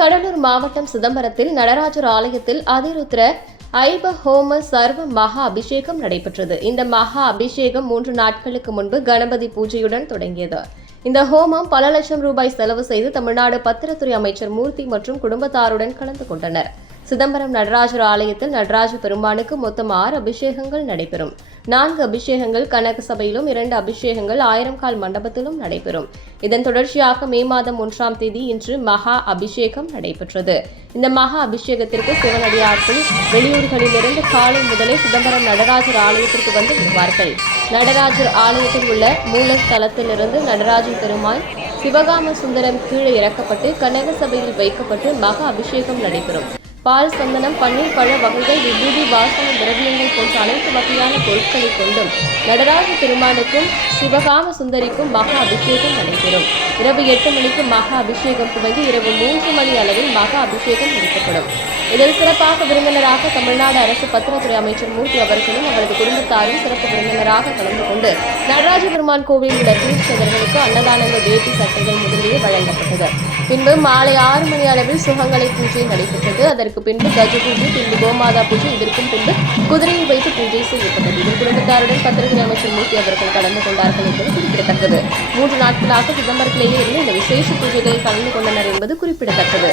கடலூர் மாவட்டம் சிதம்பரத்தில் நடராஜர் ஆலயத்தில் அதிருத்ர ஐப ஹோம சர்வ மகா அபிஷேகம் நடைபெற்றது. இந்த மகா அபிஷேகம் 3 நாட்களுக்கு முன்பு கணபதி பூஜையுடன் தொடங்கியது. இந்த ஹோமம் பல லட்சம் ரூபாய் செலவு செய்து தமிழ்நாடு பத்திரத்துறை அமைச்சர் மூர்த்தி மற்றும் குடும்பத்தாருடன் கலந்து கொண்டனர். சிதம்பரம் நடராஜர் ஆலயத்தில் நடராஜ பெருமானுக்கு மொத்தம் 6 அபிஷேகங்கள் நடைபெறும். 4 அபிஷேகங்கள் கனக சபையிலும் 2 அபிஷேகங்கள் 1000 கால் மண்டபத்திலும் நடைபெறும். இதன் தொடர்ச்சியாக மே மாதம் 1ஆம் தேதி இன்று மகா அபிஷேகம் நடைபெற்றது. இந்த மகா அபிஷேகத்திற்கு சிவனடியார்கள் வெளியூர்களிலிருந்து காலை முதலே சிதம்பரம் நடராஜர் ஆலயத்திற்கு வந்து விடுவார்கள். நடராஜர் ஆலயத்தில் உள்ள மூலஸ்தலத்திலிருந்து நடராஜர் பெருமாள் சிவகாம சுந்தரம் கீழே இறக்கப்பட்டு கனக சபையில் வைக்கப்பட்டு மகா அபிஷேகம் நடைபெறும். பால், சந்தனம், பன்னீர், பழ வகைகள், விபூதி, வாசன திரவியங்கள் போன்ற அனைத்து வகையான பொருட்களை கொண்டும் நடராஜ பெருமானுக்கும் சிவகாம சுந்தரிக்கும் மகா அபிஷேகம் நடைபெறும். இரவு 8 மணிக்கு மகா அபிஷேகம் துவங்கி இரவு 3 மணி அளவில் மகா அபிஷேகம் முடிக்கப்படும். இதில் சிறப்பாக விருந்தினராக தமிழ்நாடு அரசு பத்திரத்துறை அமைச்சர் மூர்த்தி அவர்களும் அவரது குடும்பத்தாரும் சிறப்பு விருந்தினராக கலந்து கொண்டு நடராஜ பெருமான் கோவிலில் உள்ள தீட்சிதர்களுக்கு அன்னதானங்கள், வேட்டி சட்டைகள் முதலியே வழங்கப்பட்டது. பின்பு மாலை 6 மணி அளவில் சுகங்களை பூஜை நடைபெற்றது. அதற்கு பின்பு கஜ பூஜை, பின்பு கோமாதா பூஜை, இதற்கும் பின்பு குதிரையை வைத்து பூஜை செய்யப்பட்டது. இதில் குடும்பத்தாருடன் பத்திரத்துறை அமைச்சர் மூர்த்தி அவர்கள் கலந்து கொண்டார்கள் என்பது குறிப்பிடத்தக்கது. 3 நாட்களாக சிதம்பரத்திலேயே இருந்து இந்த விசேஷ பூஜைகளில் கலந்து கொண்டனர் என்பது குறிப்பிடத்தக்கது.